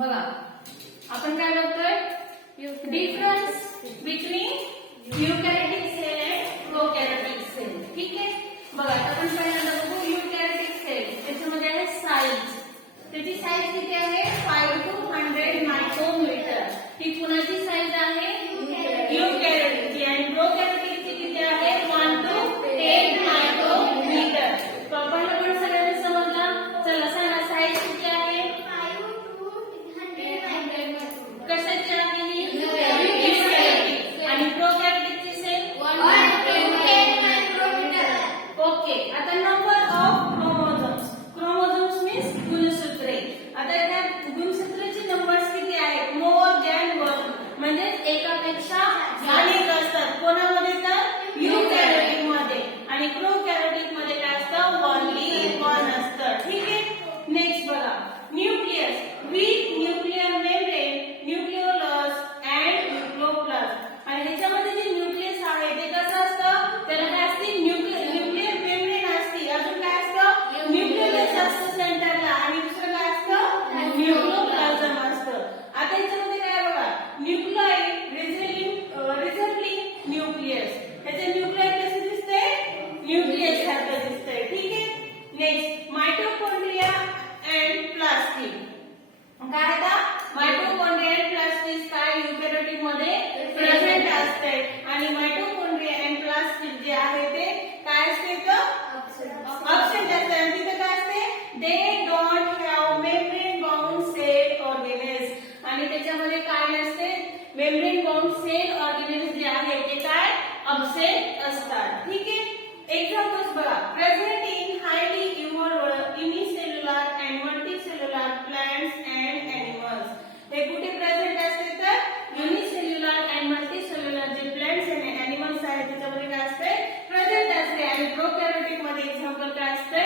बघा आपण काय बघतोय difference between eukaryotic cell and prokaryotic cell. ठीक आहे. बघा आपण पहिल्यांदा बघू यूकॅरियोटिक सेल. त्याच्यामध्ये आहे साईज. त्याची साईज किती आहे 5 to 100 मायक्रोमीटर. ही कुणाची साईज आहे यूकॅरियोटिकची. आणि प्रोकॅरियोटिकची किती आहे 1 to 10 मायक्रोमीटर. पहिला पण सगळ्यांना समजला. चला सांगा साईज किती आहे कशाची आहे ही यूकॅरियोटिक. आणि प्रोकॅरियोटिकची सेल 1 to 10 मायक्रोमीटर. ओके. आता number of chromosomes. Chromosomes means गुणसूत्रे. आता त्या गुणसूत्राचे नंबर्स किती आहेत मोर दॅन 1. म्हणजे एकापेक्षा अनेक असतात. कोणामध्ये तर यूकॅरियोटिक मध्ये. आणि प्रोकॅरियोटिक मध्ये काय असतं ओन्ली 1 असतं. ठीक आहे. नेक्स्ट बघा nucleus with nuclear membrane nucleolus and nucleoplast. आणि ह्याच्यामध्ये जे न्यूक्लियस आहे ते कसं असतं त्याला काय असते न्यूक्लियर मेम्ब्रेन असते. अजून काय असतं न्यूक्लियोलस असतं सेंटरला. आणि दुसरं काय असतं न्यूक्लियोप्लाझम असतं. आता ह्याच्यामध्ये काय बघा न्यूक्लियोइड रिझल्टिंग न्यूक्लियस. ह्याचे न्यूक्लियोइड कसे दिसते न्यूक्लियस सारखं दिसतंय. ठीक आहे. Next mitochondria and plastid. काय आता मायटोकॉन्ड्रिया अँड प्लास्टिड काय यूकॅरियोटिक मध्ये प्रेझेंट असते. आणि मायटोकॉन्ड्रिया अँड प्लास्टिड जे आहे ते काय असते तर अब्सेंट असते. आणि तिथे काय असते they don't have membrane bound cell organelles. आणि त्याच्यामध्ये काय नसते मेम्ब्रेन बाउंड सेल ऑर्गेनेल्स जे आहे ते काय अब्सेंट असतात. ठीक आहे. एक्झाम्पल्स बघा present in highly evolved unicellular and multicellular plants and animals. हे कुठे प्रेझेंट असते तर युनिसेल्युलर अँड मल्टीसेल्युलर जे प्लांट्स आणि एनिमल्स आहेत त्याच्यामध्ये काय असते प्रेझेंट असते. आणि प्रोकॅरियोटिक मध्ये एक्झाम्पल काय असते